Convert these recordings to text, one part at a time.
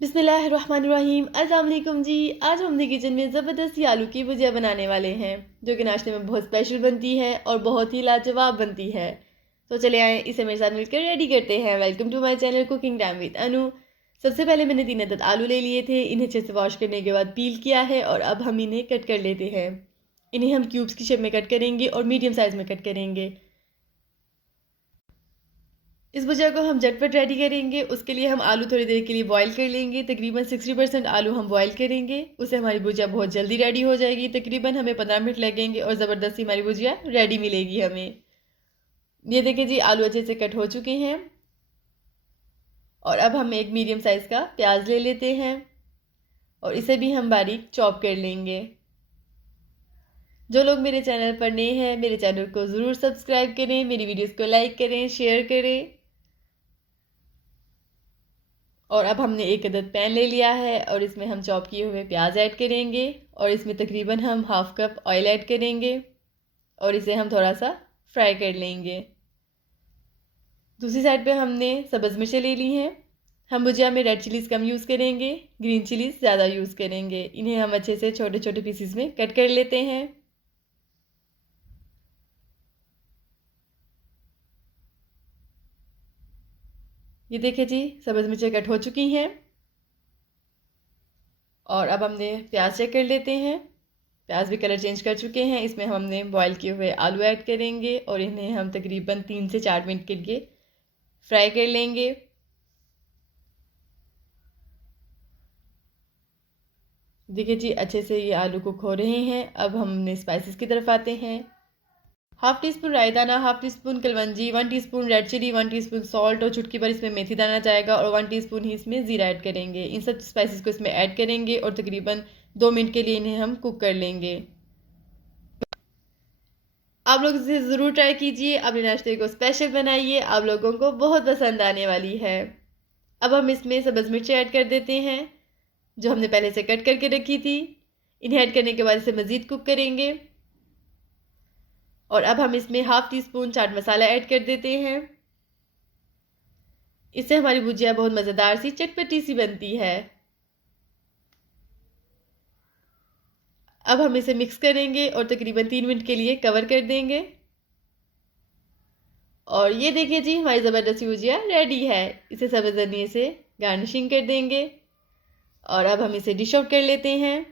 बिस्मिल्लाहिर्रहमानिर्रहीम। अस्सलाम वालेकुम जी। आज हम अपने किचन में ज़बरदस्ती आलू की भुजिया बनाने वाले हैं, जो कि नाश्ते में बहुत स्पेशल बनती है और बहुत ही लाजवाब बनती है। तो चले आए इसे मेरे साथ मिलकर रेडी करते हैं। Welcome to my channel cooking time with Anu. सबसे पहले मैंने 3 अदद आलू ले लिए थे। इन्हें अच्छे से वॉश करने के बाद पील किया है और अब हम इन्हें कट कर लेते हैं। इन्हें हम क्यूब्स की शेप में कट करेंगे और मीडियम साइज़ में कट करेंगे। इस भुजिया को हम झटपट रेडी करेंगे। उसके लिए हम आलू थोड़ी देर के लिए बॉईल कर लेंगे। तकरीबन 60% आलू हम बॉईल करेंगे, उससे हमारी भुजिया बहुत जल्दी रेडी हो जाएगी। तकरीबन हमें 15 मिनट लगेंगे और ज़बरदस्ती हमारी भुजिया रेडी मिलेगी हमें। ये देखिए जी, आलू अच्छे से कट हो चुके हैं और अब हम एक मीडियम साइज़ का प्याज ले लेते हैं और इसे भी हम बारीक चॉप कर लेंगे। जो लोग मेरे चैनल पर नए हैं, मेरे चैनल को ज़रूर सब्सक्राइब करें, मेरी वीडियोज़ को लाइक करें, शेयर करें। और अब हमने एक अदद पैन ले लिया है और इसमें हम चॉप किए हुए प्याज ऐड करेंगे और इसमें तकरीबन हम हाफ कप ऑयल ऐड करेंगे और इसे हम थोड़ा सा फ्राई कर लेंगे। दूसरी साइड पे हमने सब्ज़ मिर्चें ले ली हैं। हम भुजिया में रेड चिलीज़ कम यूज़ करेंगे, ग्रीन चिलीज़ ज़्यादा यूज़ करेंगे। इन्हें हम अच्छे से छोटे छोटे पीसीस में कट कर लेते हैं। ये देखिए जी, सब्ज़ मिर्चें कट हो चुकी हैं और अब हमने प्याज चेक कर लेते हैं। प्याज भी कलर चेंज कर चुके हैं। इसमें हमने बॉईल किए हुए आलू ऐड करेंगे और इन्हें हम तकरीबन 3 से 4 मिनट के लिए फ्राई कर लेंगे। देखिए जी, अच्छे से ये आलू कुक हो रहे हैं। अब हमने स्पाइसेस की तरफ आते हैं। हाफ टी स्पून राई दाना, हाफ टी स्पून कलवंजी, 1 teaspoon red chilli, 1 teaspoon salt और चुटकी भर इसमें मेथी दाना जाएगा और 1 टीस्पून ही इसमें ज़ीरा ऐड करेंगे। इन सब स्पाइसेस को इसमें ऐड करेंगे और तकरीबन 2 मिनट के लिए इन्हें हम कुक कर लेंगे। आप लोग इसे ज़रूर ट्राई कीजिए, अपने नाश्ते को स्पेशल बनाइए, आप लोगों को बहुत पसंद आने वाली है। अब हम इसमें सब्ज़ मिर्चें ऐड कर देते हैं, जो हमने पहले से कट करके रखी थी। इन्हें ऐड करने के बाद इसे मज़ीद कुक करेंगे और अब हम इसमें half tea spoon chaat masala add कर देते हैं। इससे हमारी भुजिया बहुत मज़ेदार सी चटपटी सी बनती है। अब हम इसे मिक्स करेंगे और तकरीबन 3 मिनट के लिए कवर कर देंगे। और ये देखिए जी, हमारी ज़बरदस्ती भुजिया रेडी है। इसे सब्ज़ धनिए से गार्निशिंग कर देंगे और अब हम इसे डिश आउट कर लेते हैं।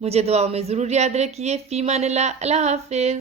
मुझे दुआओं में ज़रूर याद रखिए। फ़ी मानिल्लाह, अल्लाह हाफ़िज़।